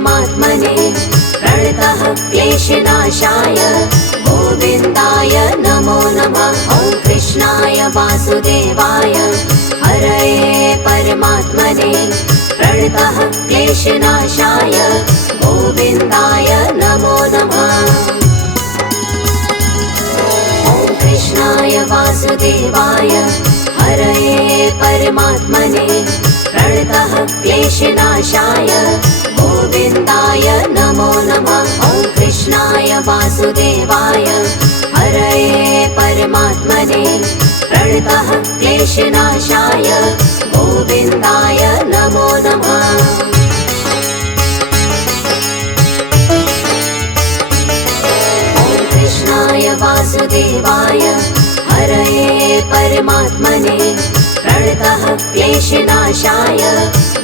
परमात्मने प्रणतः क्लेशनाशाय गोविन्दाय नमो नमः। ॐ कृष्णाय वासुदेवाय हरये परमात्मने प्रणतः क्लेशनाशाय गोविन्दाय नमो नमः। ॐ कृष्णाय वासुदेवाय हरये परमात्मने प्रणतः क्लेशनाशाय गोविन्दाय नमो नमः। ॐ कृष्णाय वासुदेवाय हरये परमात्मने प्रणतः क्लेशनाशाय गोविन्दाय नमो नमः। ॐ कृष्णाय वासुदेवाय हरये परमात्मने प्रणतः क्लेशनाशाय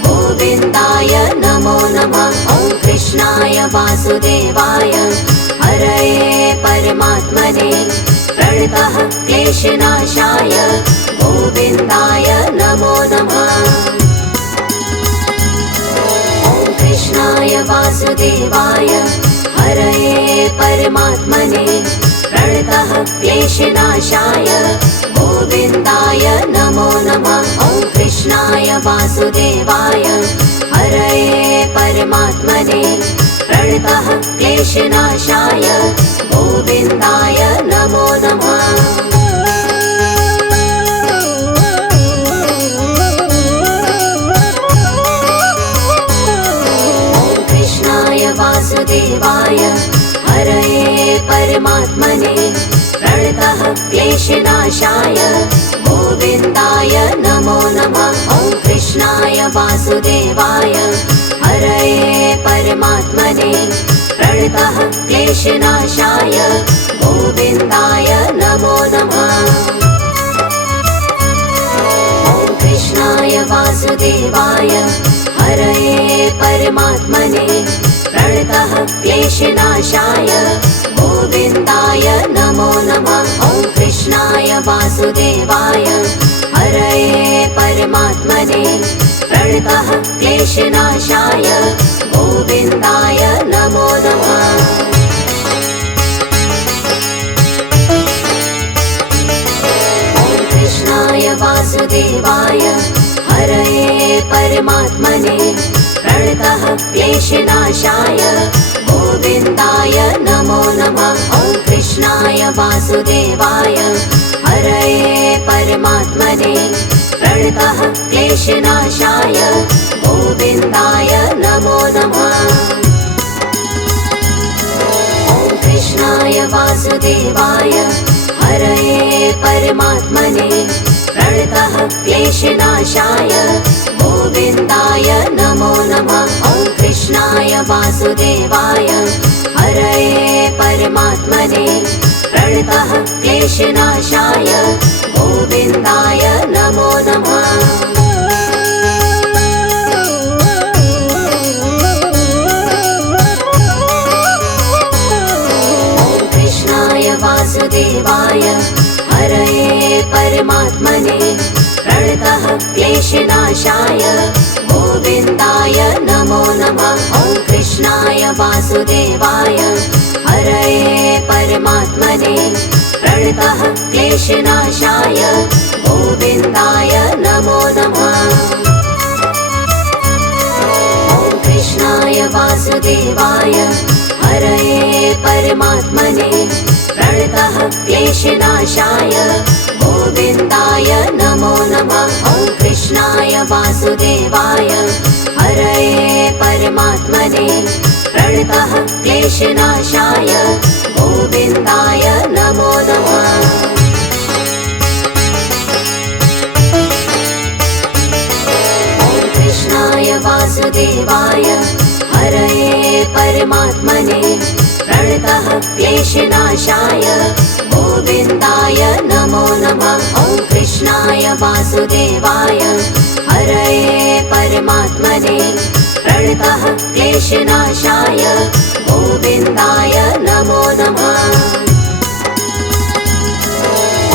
गोविन्दाय नमो नमः। ॐ कृष्णाय वासुदेवाय हरये परमात्मने प्रणतः क्लेशनाशाय गोविन्दाय नमो नमः। ॐ कृष्णाय वासुदेवाय हरये परमात्मने प्रणतः क्लेशनाशाय गोविन्दाय नमो नमः। ॐ कृष्णाय वासुदेवाय हरये परमात्मने प्रणतः क्लेशनाशाय गोविन्दाय नमो नमः। ॐ कृष्णाय वासुदेवाय हरये परमात्मने प्रणतः क्लेशनाशाय गोविन्दाय नमो नमः। ॐ कृष्णाय वासुदेवाय हरये परमात्मने प्रणतः क्लेशनाशाय गोविन्दाय नमो नमः। ॐ कृष्णाय वासुदेवाय हरये परमात्मने प्रणतः क्लेशनाशाय गोविन्दाय नमो नमः। ॐ कृष्णाय वासुदेवाय हरये परमात्मने प्रणतः क्लेशनाशाय गोविन्दाय नमो नमः। ॐ कृष्णाय वासुदेवाय हरये परमात्मने प्रणतः क्लेशनाशाय गोविन्दाय नमो नमः। ॐ कृष्णाय वासुदेवाय हरये परमात्मने प्रणतः क्लेशनाशाय गोविन्दाय नमो नमः। ॐ कृष्णाय वासुदेवाय हरये परमात्मने प्रणतः क्लेशनाशाय गोविन्दाय नमो नमः। ॐ कृष्णाय वासुदेवाय हरये परमात्मने प्रणतः क्लेशनाशाय गोविन्दाय नमो नमः। ॐ कृष्णाय वासुदेवाय हरये परमात्मने प्रणतः क्लेशनाशाय गोविन्दाय नमो नमः। ॐ कृष्णाय वासुदेवाय हरये परमात्मने प्रणतः क्लेशनाशाय गोविन्दाय नमो नमः। ॐ कृष्णाय वासुदेवाय हरये परमात्मने प्रणतः क्लेशनाशाय गोविन्दाय नमो नमः। ॐ कृष्णाय वासुदेवाय हरये परमात्मने प्रणतः क्लेशनाशाय गोविन्दाय नमो नमः। ॐ कृष्णाय वासुदेवाय हरये परमात्मने प्रणतः क्लेशनाशाय गोविन्दाय नमो नमः। ॐ कृष्णाय वासुदेवाय हरये परमात्मने प्रणतः क्लेशनाशाय गोविन्दाय नमो नमः।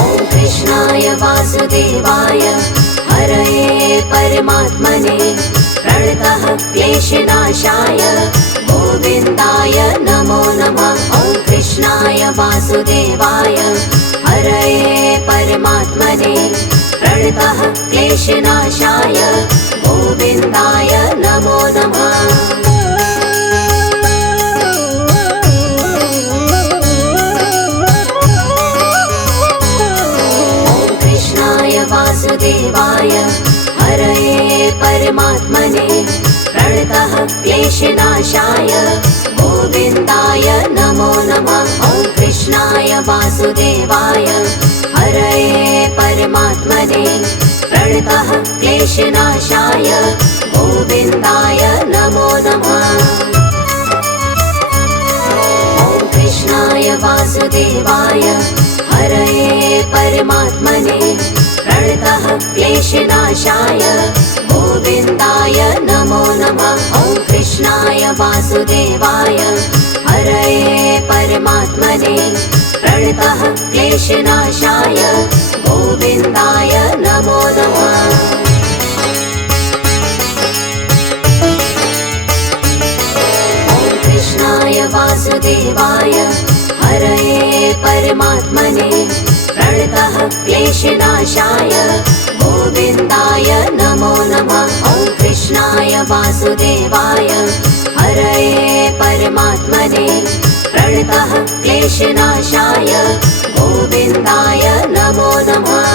ॐ कृष्णाय वासुदेवाय हरये परमात्मने प्रणतः क्लेशनाशाय गोविन्दाय नमो नमः। ॐ कृष्णाय वासुदेवाय हरये परमात्मने प्रणतः क्लेशनाशाय गोविन्दाय नमो नमः। वासुदेवाय हरये परमात्मने प्रणतः क्लेशनाशाय गोविन्दाय नमो नमः। ॐ कृष्णाय वासुदेवाय हरये परमात्मने प्रणतः क्लेशनाशाय गोविन्दाय नमो नमः। ॐ कृष्णाय वासुदेवाय हरये परमात्मने प्रणतः क्लेशनाशाय गोविन्दाय नमो नमः। ॐ कृष्णाय वासुदेवाय हरये परमात्मने प्रणतः क्लेशनाशाय गोविन्दाय नमो नमः। ॐ कृष्णाय वासुदेवाय हरये परमात्मने प्रणतः क्लेशनाशाय गोविन्दाय नमो नमः। ॐ कृष्णाय वासुदेवाय हरये परमात्मने प्रणतः क्लेशनाशाय गोविन्दाय नमो नमः।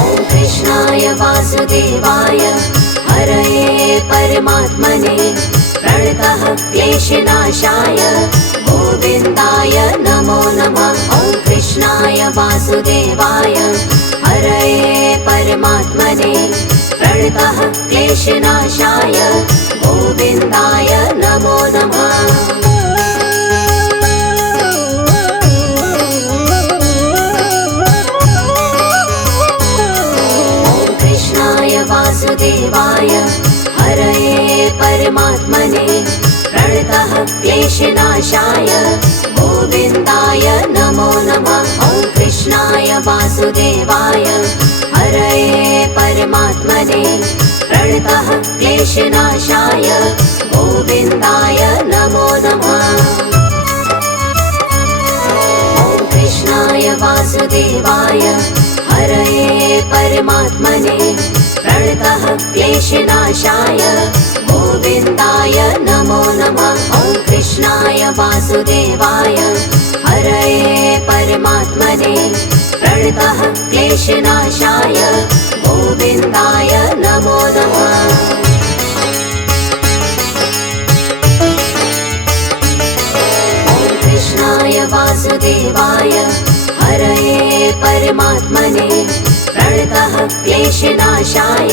ॐ कृष्णाय वासुदेवाय हरये परमात्मने प्रणतः क्लेशनाशाय गोविन्दाय नमो नमः। ॐ कृष्णाय वासुदेवाय हरये परमात्मने प्रणतः क्लेशनाशाय गोविन्दाय नमो नमः। ॐ कृष्णाय वासुदेवाय हरये परमात्मने प्रणतः क्लेशनाशाय गोविन्दाय नमो नमः। ॐ कृष्णाय वासुदेवाय हरये परमात्मने प्रणतः क्लेशनाशाय गोविन्दाय नमो नमः। ॐ कृष्णाय वासुदेवाय हरये परमात्मने प्रणतः क्लेशनाशाय गोविन्दाय नमो नमः। ॐ कृष्णाय वासुदेवाय हरये परमात्मने प्रणतः क्लेशनाशाय गोविन्दाय नमो नमः। ॐ कृष्णाय वासुदेवाय हरये परमात्मने प्रणतः क्लेशनाशाय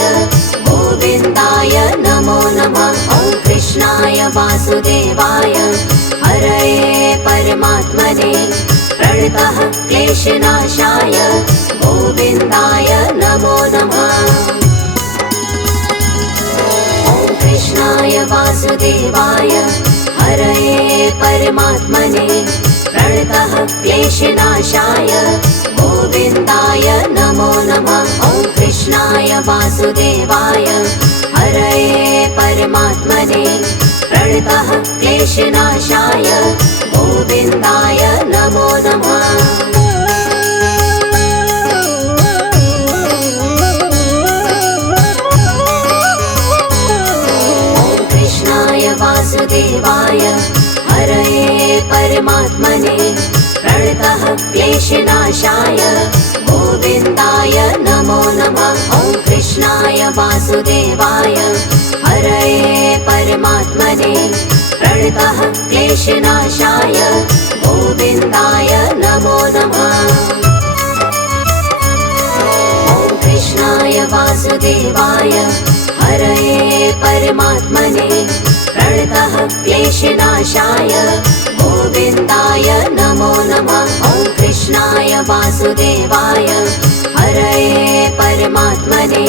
गोविन्दाय नमो नमः। ॐ कृष्णाय वासुदेवाय हरये परमात्मने प्रणतः क्लेशनाशाय गोविन्दाय नमो नमः। ॐ कृष्णाय वासुदेवाय हरये परमात्मने प्रणतः क्लेशनाशाय गोविन्दाय नमो नमः। ॐ कृष्णाय वासुदेवाय हरये परमात्मने प्रणतः क्लेशनाशाय गोविन्दाय नमो नमः। ॐ कृष्णाय वासुदेवाय हरये परमात्मने प्रणतः क्लेशनाशाय गोविन्दाय नमो नमः। ॐ कृष्णाय वासुदेवाय हरये परमात्मने प्रणतः क्लेशनाशाय गोविन्दाय नमो नमः। ॐ कृष्णाय वासुदेवाय हरये परमात्मने प्रणतः क्लेशनाशाय गोविन्दाय नमो नमः। ॐ कृष्णाय वासुदेवाय हरये परमात्मने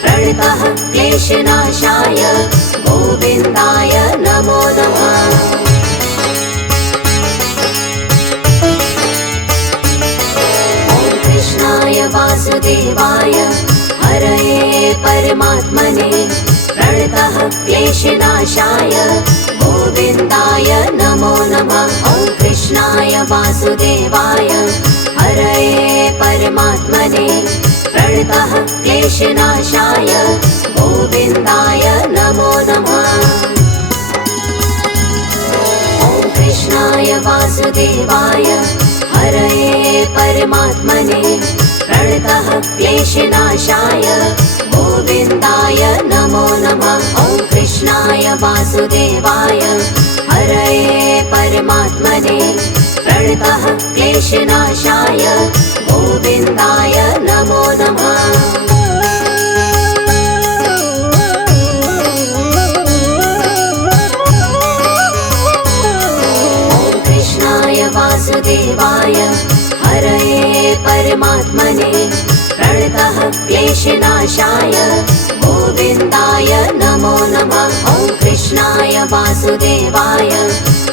प्रणतः क्लेशनाशाय गोविन्दाय नमो नमः। ॐ कृष्णाय वासुदेवाय हरये परमात्मने प्रणतः क्लेशनाशाय क्लेशनाशाय गोविन्दाय नमो नमः। ॐ कृष्णाय वासुदेवाय हरये परमात्मने प्रणतः क्लेशनाशाय गोविन्दाय नमो नमः। ॐ कृष्णाय वासुदेवाय हरये परमात्मने प्रणतः क्लेशनाशाय गोविन्दाय नमो नमः। ॐ कृष्णाय वासुदेवाय हरये परमात्मने प्रणतः क्लेशनाशाय गोविन्दाय नमो नमः। वासुदेवाय हरये परमात्मने प्रणतः क्लेशनाशाय गोविन्दाय नमो नमः। ॐ कृष्णाय वासुदेवाय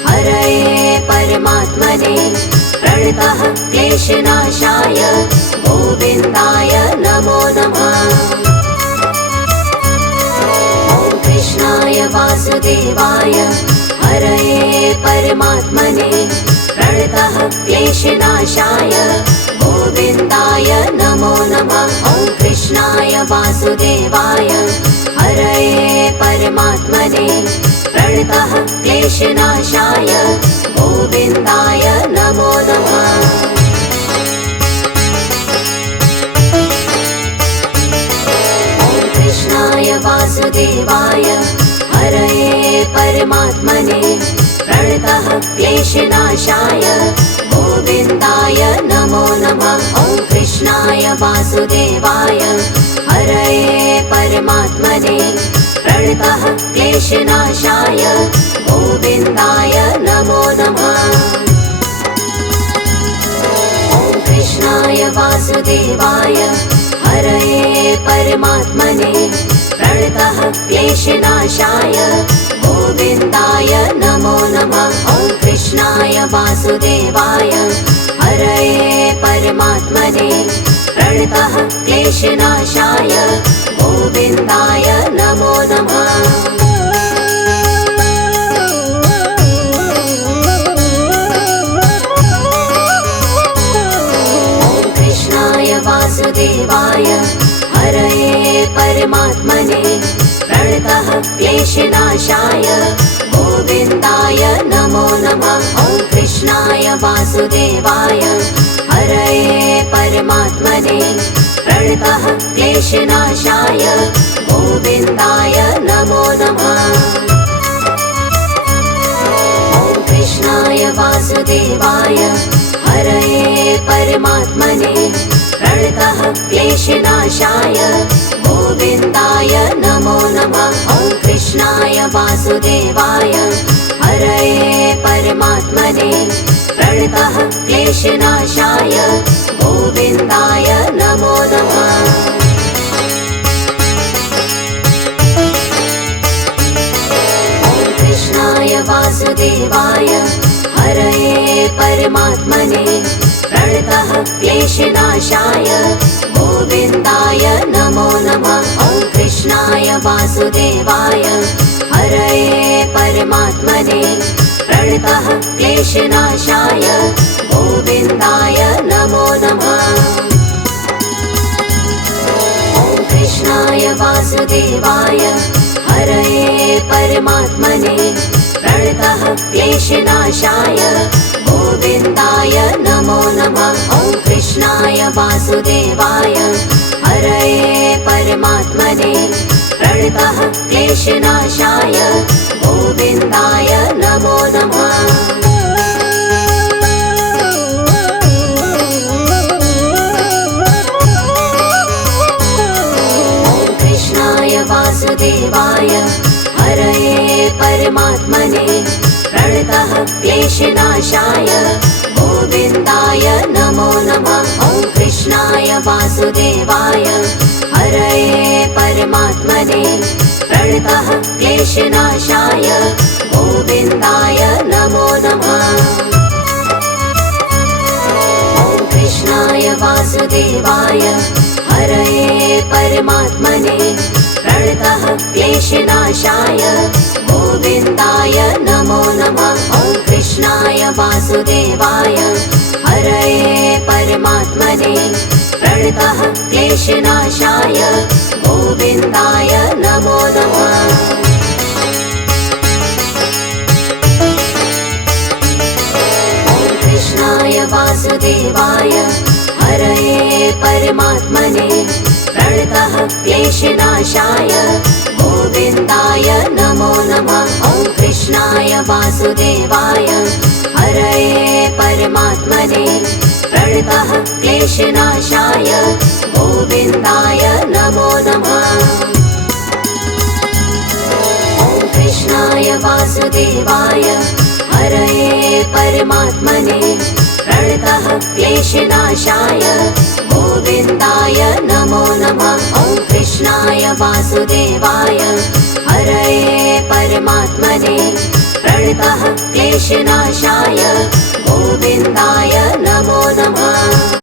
हरये परमात्मने प्रणतः क्लेशनाशाय गोविन्दाय नमो नमः। ॐ कृष्णाय वासुदेवाय हरये परमात्मने प्रणतः क्लेशनाशाय गोविन्दाय नमो नमः। ॐ कृष्णाय वासुदेवाय हरये परमात्मने प्रणतः क्लेशनाशाय गोविन्दाय नमो नमः। ॐ कृष्णाय वासुदेवाय हरये परमात्मने प्रणतः क्लेशनाशाय गोविन्दाय नमो नमः। ॐ कृष्णाय वासुदेवाय हरये परमात्मने प्रणतः क्लेशनाशाय गोविन्दाय नमो नमः। ॐ कृष्णाय वासुदेवाय हरये परमात्मने प्रणतः क्लेशनाशाय गोविन्दाय नमो नमः। ॐ कृष्णाय वासुदेवाय हरये परमात्मने प्रणतः क्लेशनाशाय गोविन्दाय नमो नमः। ॐ कृष्णाय वासुदेवाय हरये परमात्मने प्रणतः क्लेशनाशाय गोविन्दाय नमो नमः। ॐ कृष्णाय वासुदेवाय हरये परमात्मने प्रणतः क्लेशनाशाय गोविन्दाय नमो नमः। ॐ कृष्णाय वासुदेवाय हरये परमात्मने प्रणतः क्लेशनाशाय गोविन्दाय नमो नमः। ॐ कृष्णाय वासुदेवाय हरये परमात्मने प्रणतः क्लेशनाशाय गोविन्दाय नमो नमः। ॐ कृष्णाय वासुदेवाय हरये परमात्मने प्रणतः क्लेशनाशाय गोविन्दाय नमो नमः। ॐ कृष्णाय वासुदेवाय हरये परमात्मने प्रणतः क्लेशनाशाय गोविन्दाय नमो नमः। ॐ कृष्णाय वासुदेवाय हरये परमात्मने प्रणतः क्लेशनाशाय गोविन्दाय नमो नमः। ॐ कृष्णाय वासुदेवाय हरये परमात्मने प्रणतः क्लेशनाशाय गोविन्दाय नमो नमः। ॐ कृष्णाय वासुदेवाय हरये परमात्मने प्रणतः क्लेशनाशाय गोविन्दाय नमो नमः। ॐ कृष्णाय वासुदेवाय हरये परमात्मने प्रणतः क्लेशनाशाय गोविन्दाय नमो नमः। ॐ कृष्णाय वासुदेवाय हरये परमात्मने प्रणतः प्रणतः क्लेशनाशाय गोविन्दाय नमो नमः। ॐ कृष्णाय वासुदेवाय हरये परमात्मने प्रणतः क्लेशनाशाय गोविन्दाय नमो नमः। कृष्णाय वासुदेवाय हरये परमात्मने प्रणतः क्लेशनाशाय गोविन्दाय नमो नमः। ॐ कृष्णाय वासुदेवाय हरये परमात्मने प्रणतः क्लेशनाशाय गोविन्दाय नमो नमः। ॐ कृष्णाय वासुदेवाय हरये परमात्मने प्रणतः क्लेशनाशाय गोविन्दाय नमो नमः। ॐ कृष्णाय वासुदेवाय हरये परमात्मने प्रणतः क्लेशनाशाय गोविन्दाय नमो नमः।